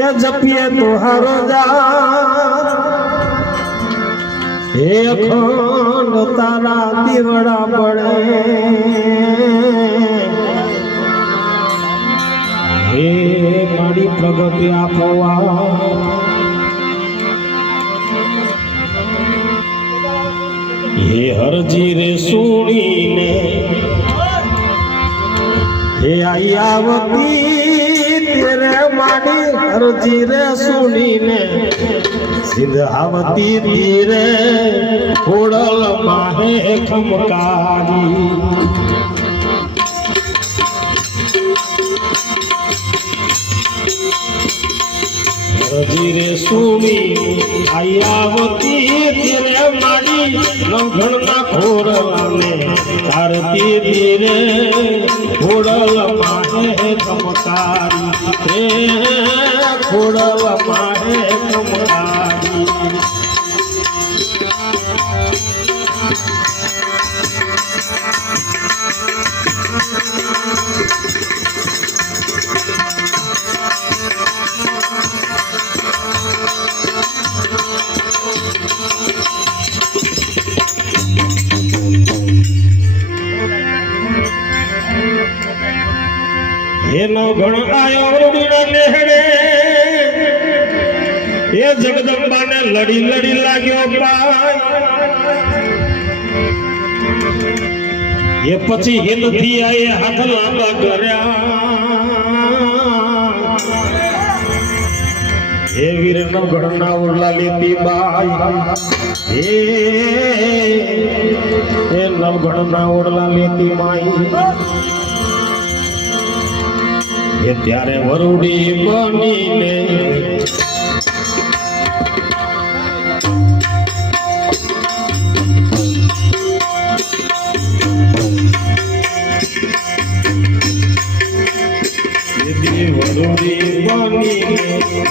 એ જપીએ તો હારો જા હે અખંડ તારા દીવડા પડે હે મારી પ્રગતિ આપવા હે હરજી રે સુણીને હે આયાવતી તેરે માડી હરજી રે સુણીને સિદ્ધાવતી ધીરે ખોડલ માહે ખમકારી હરજી રે સુણી આયાવતી તેરે માડી નવઘણના ખોડલાને તારતી ધીરે ખોડલ માહે ખમકારી હે ખોડલ માહે ખમકારી એનો ગણ આયો રૂડીના નેહડે એ જગદંબાને લડી લડી લાગ્યો પાય એ પછી હિંદથી આએ હાથ લાંબા કર્યા એ વીરનો ગણના ઉરલા લેતી બાય એ નવગણના ઉરલા લેતી માઈ એ ત્યારે વરુડી બનીને વરુડી બનીને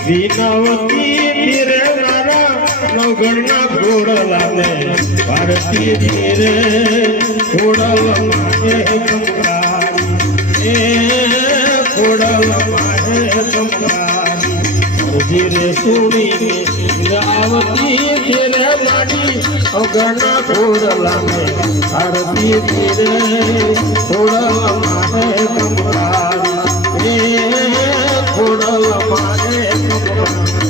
વિનવતી ધીરે મારા નવગણના ઘોડલાને ભારતી ધીરે ઘોડલ એ ખોડલ માહે ખમકારી હરજી રે સુણીને ગાવતી ધીરે માડી અગણા ખોડલાને ભારતી ધીરે ખોડલ માહે ખમકારી એ ખોડલ માહે ખમકારી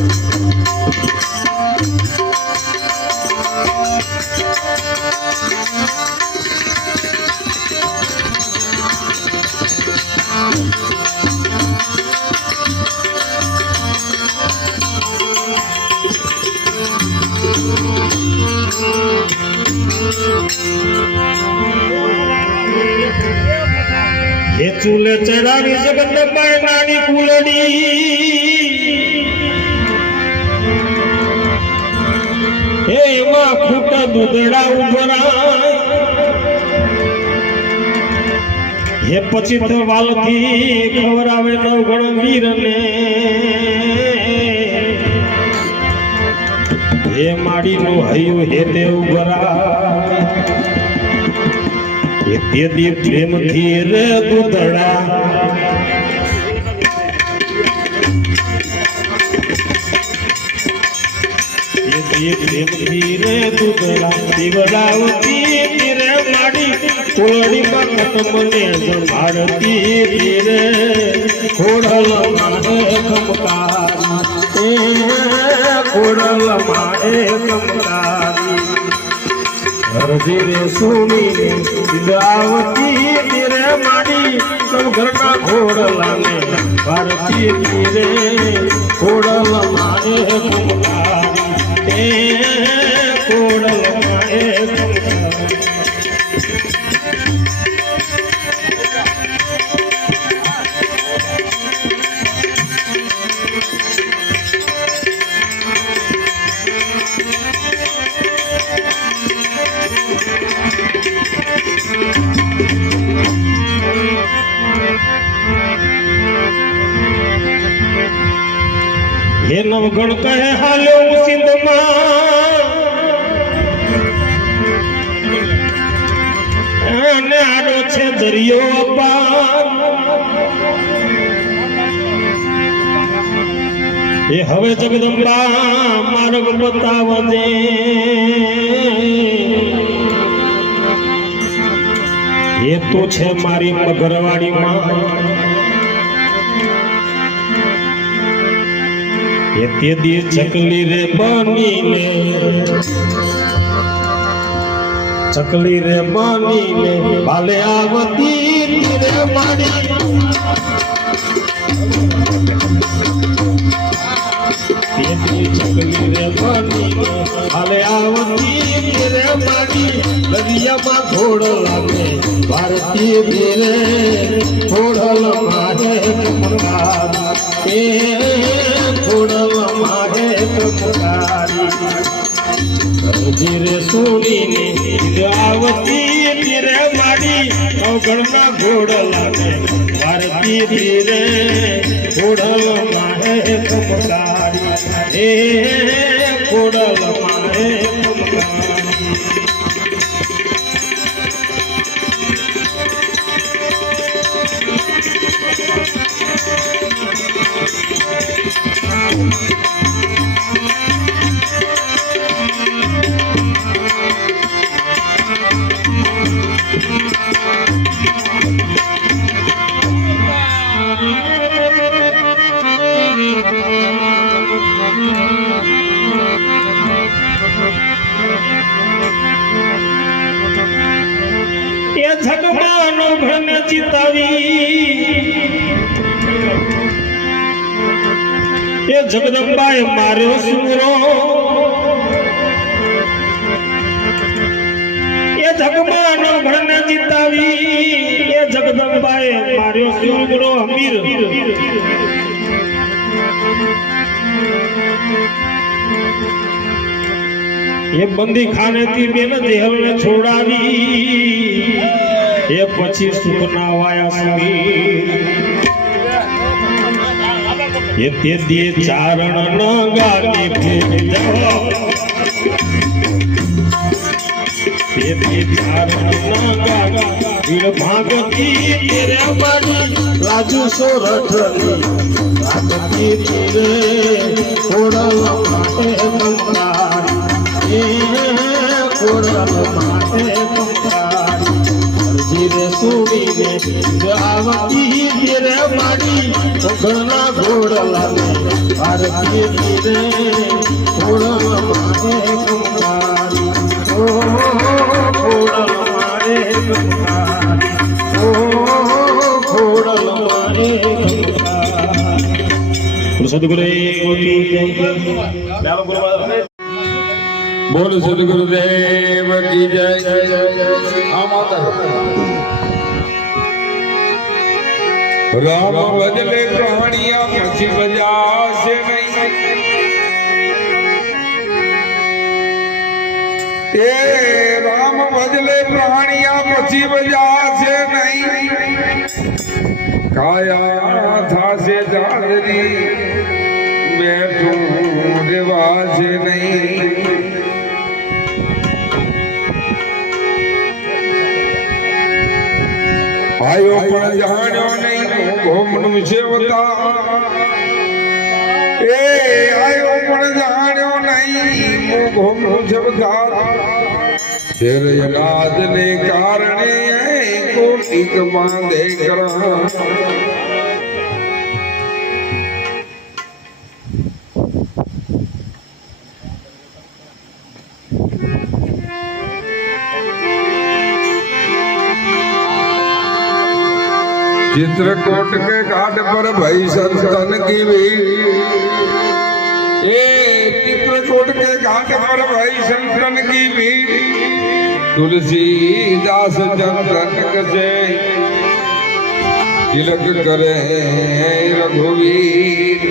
એ ચૂલે ચડાવી જગદંબાએ નાની કુલડી એમાં ખૂટા દૂધડા ઉભરાય એ પછી તો વાલથી ખવરાવે નવગણ વીરને એ માડીનું હૈયું હેતે ઉભરાય તેથી પ્રેમથી રે દૂધડા પ્રેમથી રે દૂધડા દીવડાવતી રે માડી કોળડીમાં કટમને સંભાળતી રે ખોડલ માહે ખમકારી ખોડલ માહે ખમકારી હરજી રે સુણીને સિદ્ધાવતી ધીરે માડી સૌ ઘરના ખોડલાને ભારતી ધીરે ખોડલ માહે ખમકારી એ ખોડલ માહે ખમકારી હે નવગણ કહે હાલ્યો સિંધમાં અને આડો છે દરિયો અપાર એ હવે જગદંબા માર્ગ બતાવજે એ તો છે મારી મગરવાડીમાં એ તે દી ચકલી રે બનીને ભાલે આવતી રે મારી ચકલી રે બનીને ભાલે આવતી રે મારી દરિયામાં ઘોડ લાગે ભારતી રે ઘોડલ મારે એ ઘોડલ મારે ધીરે સુણીને આવતી ધીરે માડી અવગણના ઘોડ લાગે ભારતી ધીરે ઘોડલ મારે કમકારી એ ઘોડલ મારે કમકારી જગમાનો ઘન ચિતાવી એ જગદંબાએ માર્યો સુરો એ જગમાનો ઘન ચિતાવી એ જગદંબાએ માર્યો સુરો અમીર એ બંદી ખાનેથી બેન દેહને છોડાવી એ પછી સુખના વાયા સુરી એ તે દે ચારણ ન ગાતી ફેરી જાઓ તે દે ચારણ ન ગાતી ભીડ ભાગતી તેરે મારી રાજુ સોરઠની ભાગતી તેરે ખોડલ માટે કંકારી ખોડલ માટે કંકારી ધીરે સુડીને આવતી ધીરે માડી ઘણા ઘોડલા ભારતીય ધીરે ઘોડલ માટે કંકારી ઓ ઘોડલ મારે કંકારી ઓ ઘોડલ મારે કંકારી સદગુરુદેવ કી જય બોલ સદગુરુદેવ કી જય આ માતા રામ બદલે પ્રાણિયા પછી બજાશે નહીં એ રામ બદલે પ્રાણિયા પછી બજાશે નહીં કાયા થાશે જાદરી બેઠું રેવાશે નહીં આયો પણ જાણ્યો નહીં ગોમનું સેવતા એ આયો પણ જાણ્યો નહીં ગોમનું સેવતા તેરે અનાજ ને કારણે કોટિક બાંધે કરા चित्रकूट के घाट पर भई संतन की भीड़ ए चित्रकूट के घाट पर भई संतन की भीड़ तुलसीदास चंदन से तिलक करे रघुवीर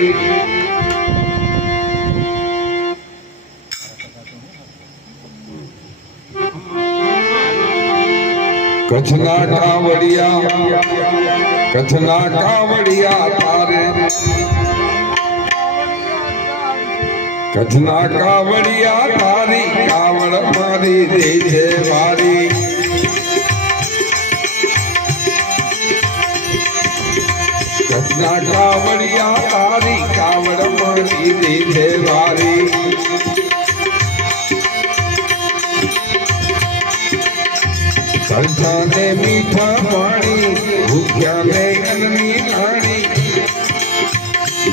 कछना कावड़िया तारे कछना कावड़िया तारी कावड़ मारी दे छे मारी कछना કચ્છના કાવડિયા તારી કાવડ મારી દીધે વારી કંસાને મીઠા પાણી ભૂખ્યાને અન્નની નાણી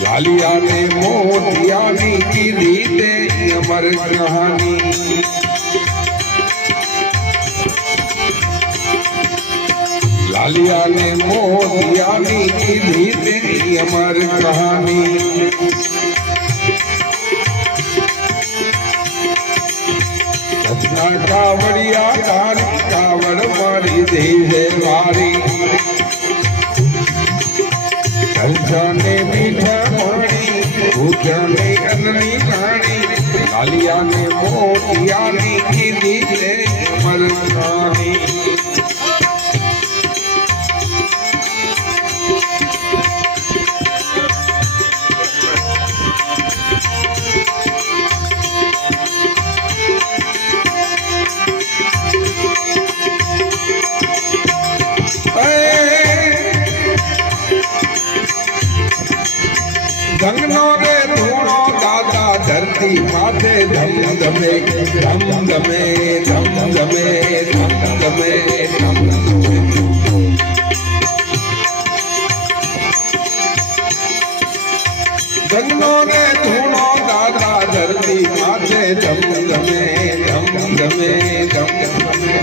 લાલિયાને મોતિયાની કીધી તે અમર કહાની લાલિયાને મોતિયાની કીધી તે અમર કહાની કચ્છના કાવડિયા તારી કાવડ મારી દેજે વારી કંસાને મીઠા પાણી ભૂખ્યાને અન્નની નાણી લાલિયાને મોતિયાની કીધી તે અમર કહાની ધમનો રે ધૂણો દાદા ધરતી માથે ધમ ધમે ધમ ધમે ધમ ધમે ધમ ધમે ધમ ધમે ધમનો રે ધૂણો દાદા ધરતી માથે ધમ ધમે ધમ ધમે ધમ ધમે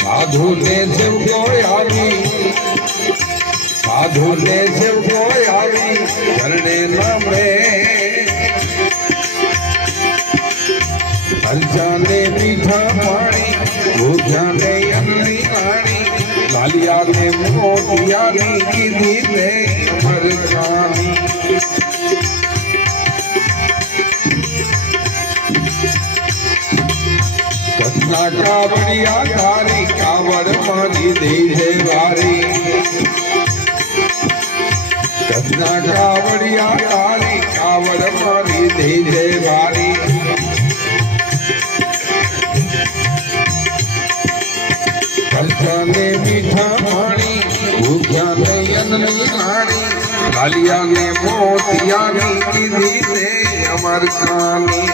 સાધુ ને જેવ ગોયાની સાધુ ને જેવ ગોયાની શરણે નામે કંસાને મીઠા પાણી ભૂખ્યાને અન્નની નાણી લાલિયાને મોતિયાની કીધી તે અમર કહાની કચ્છના કાવડિયા તારી કાવડ મારી દેજે વારી કચ્છના કાવડિયા તારી કાવડ મારી દેજે વારી કંસાને મીઠા પાણી ભૂખ્યાને અન્નની નાણી લાલિયાને મોતિયાની કીધી તે અમર કહાની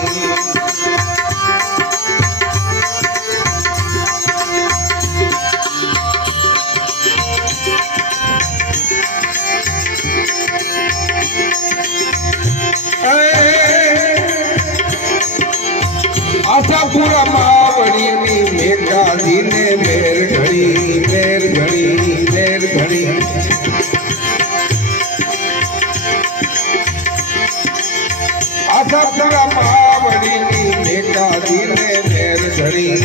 આશાપુરા માવડીની મેઘાધીને મેર ઘણી મેર ઘણી મેર ઘણી આશાપુરા માવડીની મેઘાધીને મેર ઘણી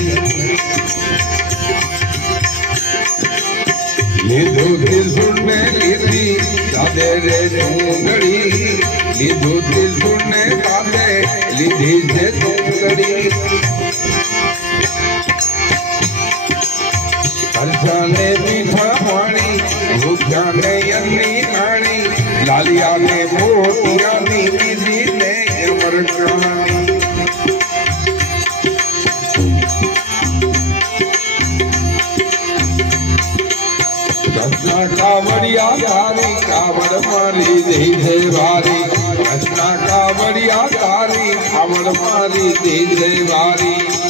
લીધું ત્રિશુળને લીધી દાદે રે ડુંગળી લીધું ત્રિશુળને દાદે લીધી છે ડુંગળી કંસાને મીઠા પાણી ભૂખ્યાને અન્નની નાણી લાલિયાને મોતિયાની કીધી તે અમર કહાની કચ્છના કાવડિયા તારી કાવડ મારી દેજે વારી કચ્છના કાવડિયા તારી કાવડ મારી દેજે વારી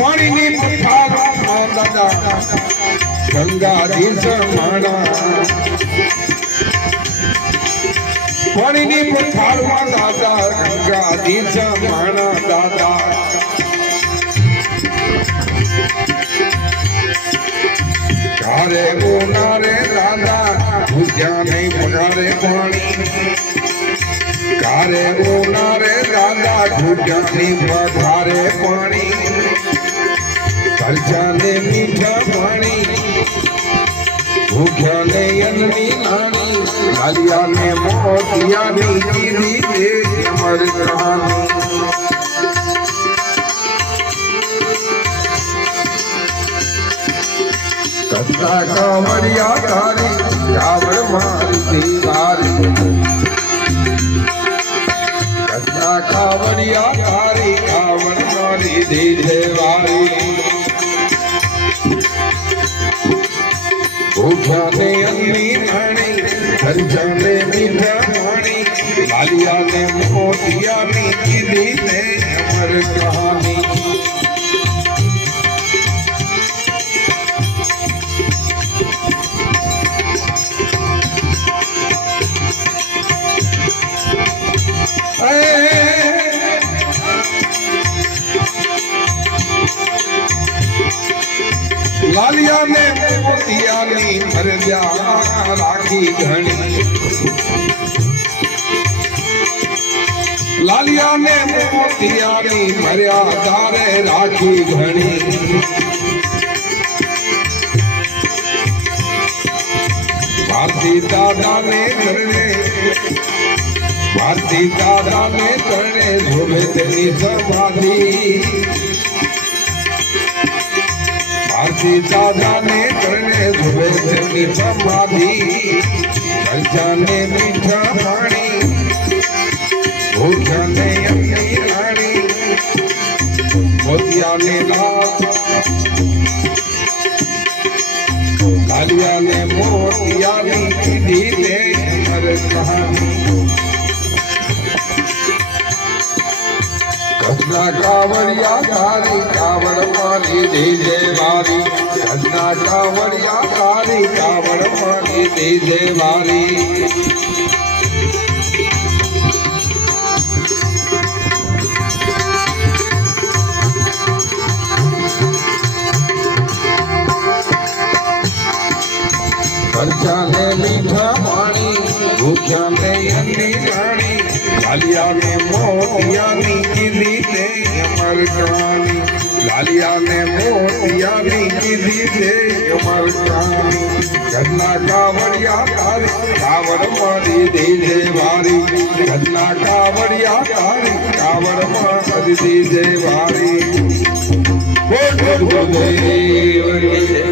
પાણીની પથાર દાદા ગંગાજી સમાણા પાણીની પથારમાં દાદા ગંગાજી સમાણા દાદા કારે ઉનારે દાદા ભૂખ્યા નહીં પગારે પાણી કારે ઉનારે દાદા ભૂખ્યા નહીં પગારે પાણી કંસાને મીઠા પાણી ભૂખ્યાને અન્નની નાણી લાલિયાને મોતિયાની કીધી તે અમર કહાની કૃષ્ણ કાવડિયા તારી કાવડ મારી વારી કૃષ્ણ કાવડિયા તારી કાવડ મારી દીધે વારી ભૂખ્યાને અન્ની પાણી ખર્ચાને મીઠા પાણી લાલિયાને મોતિયાની કીધી તે અમર કહાની લાલિયાને મોતિયાની મર્યાદા રાખી ઘણી લાલિયાને મોતિયાની મર્યાદા રે રાખી ઘણી ભારતી દાદાને કરણે ભારતી દાદાને કરણે ધોવે તેની સમાધિ ભારતી દાદાને કરણે ધોવે તેની સમાધિ કલ્યાને મીઠા પાણી ભૂખ્યાને અન્ની રાણી મોતિયાને લાલિયાને મોતિયાની કીધી તે અમર કહાની કૃષ્ણ કાવડિયા તારી કાવડ મારી દીધે વારી કૃષ્ણ કાવડિયા તારી કાવડ મારી દીધે વારી ખર્ચાને મીઠા પાણી ભૂખ્યાને અન્ની રાણી લાલિયાને મોતિયાની કીધી તે અમર કહાની લાલિયાને મોતિયાની કીધી તે અમર કહાની કૃષ્ણ કાવડિયા તારી કાવડ મારી દીધે વારી કૃષ્ણ કાવડિયા તારી કાવડ મારી દીધે વારી બોલ બોલ દેવ